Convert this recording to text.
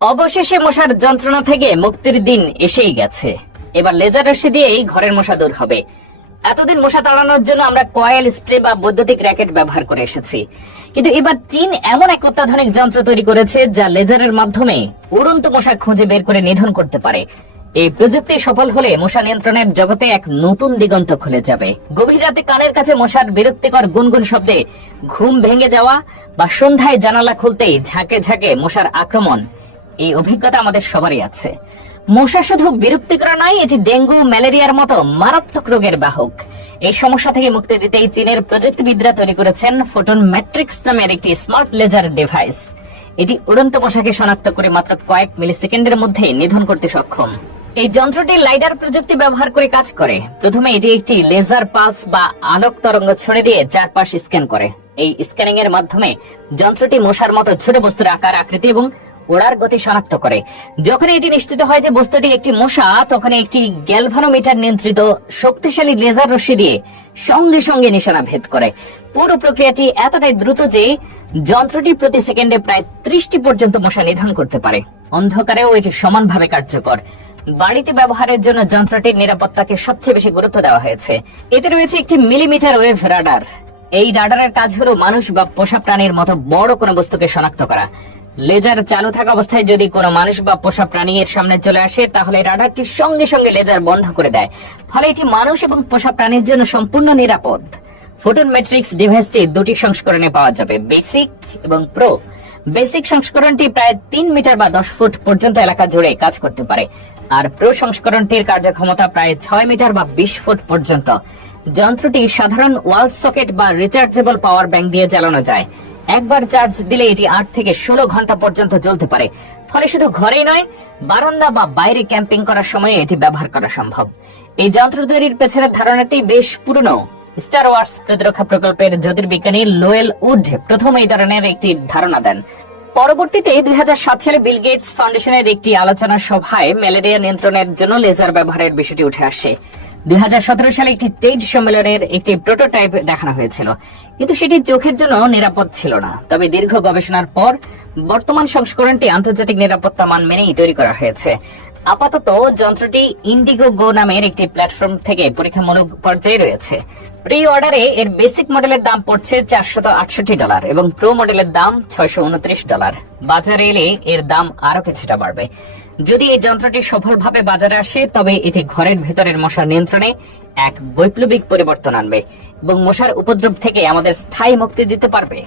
অবশেষে মশার যন্ত্রণা থেকে মুক্তির দিন এসেই গেছে। এবার লেজার রশ্মি দিয়েই ঘরের মশা দূর হবে। এতদিন মশা তাড়ানোর জন্য আমরা কয়েল স্প্রে বা বৈদ্যুতিক র্যাকেট ব্যবহার করে এসেছি, কিন্তু এবার চীন এমন এক অত্যাধুনিক যন্ত্র তৈরি করেছে যা লেজারের মাধ্যমে উড়ন্ত মশা খুঁজে বের করে নিধন করতে পারে। এই প্রযুক্তি সফল হলে মশা নিয়ন্ত্রণের জগতে এক নতুন দিগন্ত খুলে যাবে। গভীর রাতে কানের কাছে মশার বিরক্তিকর গুনগুন শব্দে ঘুম ভেঙে যাওয়া বা সন্ধ্যায় জানালা খুলতেই ঝাঁকে ঝাঁকে মশার আক্রমণ, এই অভিজ্ঞতা আমাদের সবারই আছে। মশা শুধু বিরক্তিকর নয়, এটি ডেঙ্গু, ম্যালেরিয়ার মতো মারাত্মক রোগের বাহক। এই সমস্যা থেকে মুক্তি দিতেই চীনের প্রযুক্তিবিদরা তৈরি করেছেন ফোটন ম্যাট্রিক্স নামের একটি স্মার্ট লেজার ডিভাইস। এটি উড়ন্ত মশাকে শনাক্ত করে মাত্র কয়েক মিলিসেকেন্ডের মধ্যে নিধন করতে সক্ষম। এই যন্ত্রটি লাইডার প্রযুক্তি ব্যবহার করে কাজ করে। প্রথমে এটি একটি লেজার পালস বা আলোক তরঙ্গ ছড়ে দিয়ে চারপাশ স্ক্যান করে। এই স্ক্যানিং এর মাধ্যমে যন্ত্রটি মশার মতো ছোট বস্তুর আকার, আকৃতি এবং ওড়ার গতি শনাক্ত করে। যখন এটি নিশ্চিত হয় যে বস্তুটি একটি মশা, তখন একটি গ্যালভানোমিটার নিয়ন্ত্রিত শক্তিশালী লেজার রশ্মি দিয়ে সঙ্গে সঙ্গে নিশানা ভেদ করে। পুরো প্রক্রিয়াটি এতটাই দ্রুত যে যন্ত্রটি প্রতি সেকেন্ডে প্রায় 30টি পর্যন্ত মশা নিধন করতে পারে। অন্ধকারেও এটি সমানভাবে কার্যকর। বাড়িতে ব্যবহারের জন্য যন্ত্রটির নিরাপত্তাকে সবচেয়ে বেশি গুরুত্ব দেওয়া হয়েছে। এতে রয়েছে একটি মিলিমিটার ওয়েভ রাডার। এই রাডারের কাজ হলো মানুষ বা পোষা প্রাণীর মতো বড় কোনো বস্তুকে শনাক্ত করা। লেজার চালু থাকা অবস্থায় যদি কোনো মানুষ বা পোষা প্রাণী এর সামনে চলে আসে, তাহলে রাডারটি সঙ্গে সঙ্গে লেজার বন্ধ করে দেয়। ফলে এটি মানুষ এবং পোষা প্রাণীর জন্য সম্পূর্ণ নিরাপদ। ফোটন ম্যাট্রিক্স ডিভাইসটি দুটি সংস্করণে পাওয়া যাবে, বেসিক এবং প্রো। বেসিক সংস্করণটি প্রায় 3 মিটার বা 10 ফুট পর্যন্ত এলাকা জুড়ে কাজ করতে পারে, আর প্রো সংস্করণটির কার্যক্ষমতা প্রায় 6 মিটার বা 20 ফুট পর্যন্ত। যন্ত্রটি সাধারণ ওয়াল সকেট বা রিচার্জেবল পাওয়ার ব্যাংক দিয়ে চালানো যায়। একবার চার্জ দিলে এটি 8 থেকে 16 ঘন্টা পর্যন্ত চলতে পারে। ফলে শুধু ঘরেই নয়, বারান্দা বা বাইরে ক্যাম্পিং করার সময় এটি ব্যবহার করা সম্ভব। এই যন্ত্র তৈরির পেছনের ধারণাটি বেশ পুরনো। স্টার ওয়ার্স প্রতিরক্ষা প্রকল্পের জ্যোতির্বিজ্ঞানী লোয়েল উড প্রথম এই ধরনের একটি ধারণা দেন। পরবর্তীতে 2007 সালে বিল গেটস ফাউন্ডেশনের একটি আলোচনা সভায় ম্যালেরিয়া নিয়ন্ত্রণের জন্য লেজার ব্যবহারের বিষয়টি উঠে আসে। 2017 সালে একটি টেড সম্মেলনের একটি প্রোটোটাইপ দেখানো হয়েছিল, কিন্তু সেটি চোখের জন্য নিরাপদ ছিল না। তবে দীর্ঘ গবেষণার পর বর্তমান সংস্করণটি আন্তর্জাতিক নিরাপত্তা মান মেনেই তৈরি করা হয়েছে। আপাতত যন্ত্রটি ইন্ডিগো গো নামের একটি প্ল্যাটফর্ম থেকে পরীক্ষামূলক পর্যায়ে রয়েছে। প্রি অর্ডারে এর বেসিক মডেলের দাম পড়ছে $468 এবং প্রো মডেলের দাম $629। বাজারে এলে এর দাম আরো কিছুটা বাড়বে। যদি এই যন্ত্রটি সফলভাবে বাজারে আসে, তবে এটি ঘরের ভেতরের মশা নিয়ন্ত্রণে এক বৈপ্লবিক পরিবর্তন আনবে এবং মশার উপদ্রব থেকে আমাদের স্থায়ী মুক্তি দিতে পারবে।